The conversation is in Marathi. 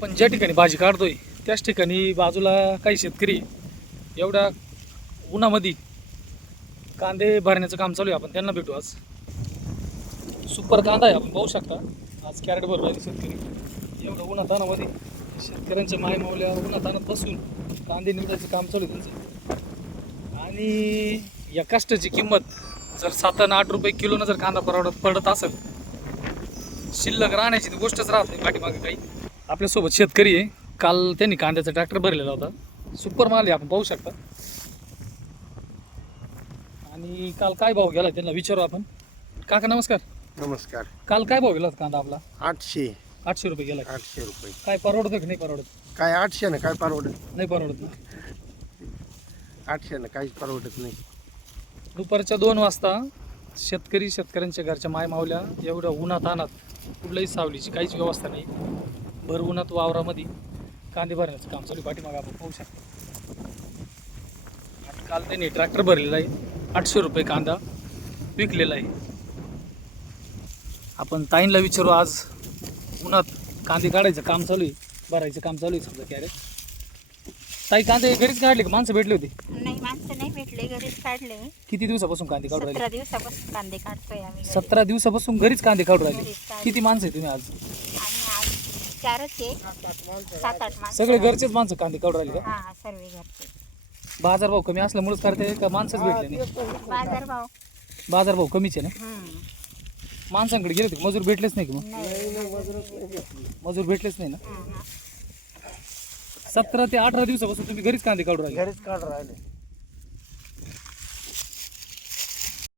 आपण ज्या ठिकाणी भाजी काढतोय त्याच ठिकाणी बाजूला काही शेतकरी एवढ्या उन्हामध्ये कांदे भरण्याचं काम चालू आहे. आपण त्यांना भेटू आज. सुपर कांदा आहे, आपण पाहू शकता. आज कॅरेट भरला आहे शेतकरी एवढं उन्हातानामध्ये. शेतकऱ्यांच्या मायमावल्या उन्हातानात बसून कांदे निवडायचं काम चालू आहे त्यांचं. आणि या कष्टाची किंमत जर 7 आणि 8 रुपये किलोनं जर कांदा पडत असेल, शिल्लक राहण्याची गोष्टच राहत नाही पाठीमागे काही. आपल्यासोबत शेतकरी आहे. काल त्यांनी कांद्याचा ट्रॅक्टर भरलेला होता. सुपर माल आहे, आपण पाहू शकता. आणि काल काय भाव गेला त्यांना विचारू आपण. काका नमस्कार. नमस्कार. काल काय भाव गेला होता कांदा आपला? 800 रुपये गेला. 800 रुपये. काय परवडतं की नाही परवडत? काय 800 ना काय परवडत नाही परवडत ना. 800 ना काहीच परवडत नाही. दुपारच्या 2 वाजता शेतकऱ्यांच्या घरच्या मायमावल्या एवढ्या उन्हात आणत, कुठल्याही सावलीची काहीच व्यवस्था नाही, भर उन्हात वावरामध्ये कांदे भरण्याचं काम चालू पाठीमागे आपण पाहू शकतो. आणि काल त्यांनी ट्रॅक्टर भरलेला आहे. 800 रुपये कांदा विकलेला आहे. आपण ताईंना विचारू. आज उन्हात कांदे काढायचं काम चालू आहे, भरायचं काम चालू आहे समजा कॅरेट. ताई कांदे घरीच काढले का माणसं भेटले होते? नाही, माणसं नाही भेटले, घरीच काढले. किती दिवसापासून कांदे काढून 17 राहिले? दिवसापासून कांदे काढतोय आम्ही घरी. 17 दिवसापासून घरीच कांदे काढून राहिले. घरीच काढले. किती माणसं आहे तुम्ही आज? आणि आज 4च आहे, 7-8 माणसं. सगळे घरचेच माणसं कांदे काढून राहिले का? हा, सर्व घरचे. बाजारभाव कमी असल्यामुळेच करते का माणसंच भेटले नाही? बाजारभाव बाजारभाव कमीच आहे ना. माणसांकडे गेले होते, मजूर भेटलेच नाही की मग? नाही. मजूर भेटलेच नाही ना. हा. 17 ते 18 दिवसापासून तुम्ही घरीच कांदे काढून राहिले. घरीच काढ राहिले.